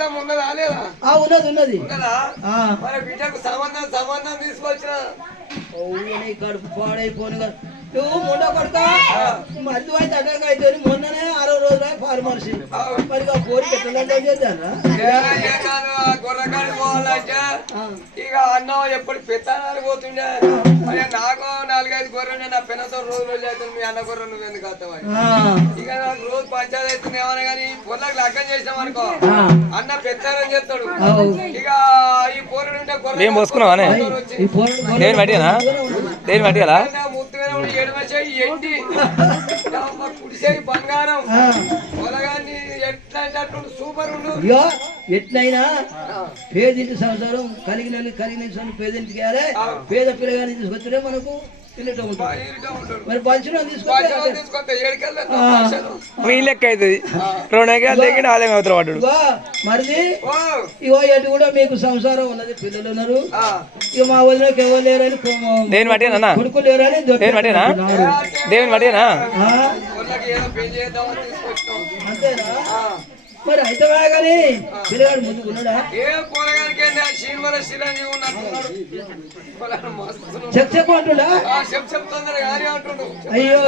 జాతకం ఉన్నదా లేదా? ఉన్నది ఉన్నది. మరి బిడ్డకు సంబంధం తీసుకొచ్చిన కడుపు పాడైపోను కదా నువ్వు ముండ కొడక మధ్య అయితే అటాక్ అయితే మొన్ననే 60 రోజులు ఫార్మర్సీ మరి ఆ పోరు పెట్టాలంటే ఏం చేద్దానా గొర్రెకాడికి పోవాలంటే ఇక అన్నం ఎప్పుడు పెత్తనాలు పోతుండే మరి నాకు 4-5 గొర్రెలు నా పెనతో రోజులు అవుతుంది మీ అన్న గొర్రె నువ్వు ఎందుకు వస్తావా ఇక నాకు రోజు పంచాయతీ అవుతుంది ఏమన్నా కానీ పొలకు లగ్గం చేసినాం అనుకో అన్న పెత్తారని చెప్తాడు. ఇక ఈ పోరు ఉంటే గొర్రె పోసుకున్నావా ఎడమచేయి ఎండి కుడిసేయి బంగారం పొలగాన్ని ఎట్లా అంటే సూపర్ ఉండు. ఎట్లయినా పేదింటి సంవత్సరం కలిగిన పేదింటికి పేద పిల్లగాని తీసుకొచ్చే మనకు మరి పంచడం తీసుకొస్తే మీ లెక్క అవుతుంది 2 ఎకరాలు దగ్గర ఆదాయం అవుతారు వాడు మరిది ఇగో ఎటు కూడా మీకు సంసారం ఉన్నది పిల్లలు ఉన్నారు ఇక మా వదినకి ఎవరు లేరని దేని మటేనా కొడుకు లేరని దేని మటేనా దేవుని మటేనా అంతేనా మరి అయితే కానీ పిల్లగాడు ముందుకున్నాడా చెప్పు అంటుడా అయ్యో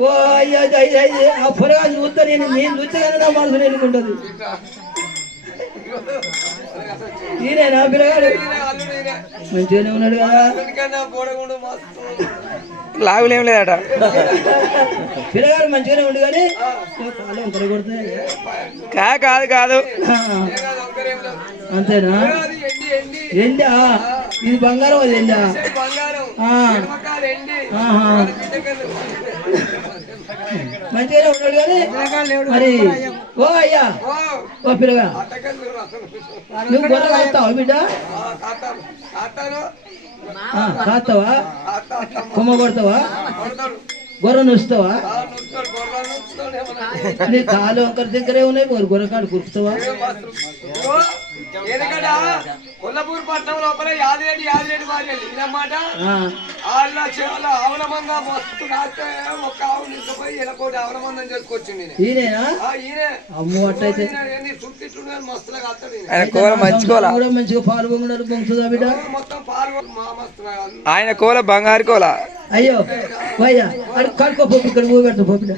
ఓ అయ్యో ఆ పొరగా చూస్తా నేను చూస్తేనే నా మనసు ఎన్నుకుంటుంది ఈయనేనా పిల్లగాడు మంచిగానే ఉన్నాడు కదా లాగులేం లేదట పిల్లగాడు మంచిగానే ఉండు కానీ కాలం కొడుతుంది కాదు అంతేనా ఎండా ఇది బంగారం అది ఎండా మంచిగానే ఉన్నాడు కానీ మరి ఓ అయ్యా ఓ పిల్లగా నువ్వు గొర్రె కాస్తావా బిడ్డ కాస్తావా కొమ్మ కొడతావా గొర్రె నుస్తావా నీ కాలు ఒకరి దగ్గరే ఉన్నాయి గొర్రెకాడు కురుకుతావా కొల్లపూర్ పట్టణం లోపల యాదిరెడ్డి భార్య ఇదన్నమాట వాళ్ళ చెవుల ఆవలమంగా మస్తు కాస్తే ఒక ఆవు నిలిచిపోయి ఎలకోటి ఆవలమందం చేసుకొచ్చింది ఈయన అమ్ము అట్టయితే మస్తుగా కాస్తాడు మంచిగా పాలు పొంగున్నారు పొంగుతుందా బిడ్డ మొత్తం పాలు మస్తు ఆయన కోల బంగారు కోల అయ్యో అయ్యా అది కడుకో పోపు ఇక్కడ ఊ పెడతా పోపిడ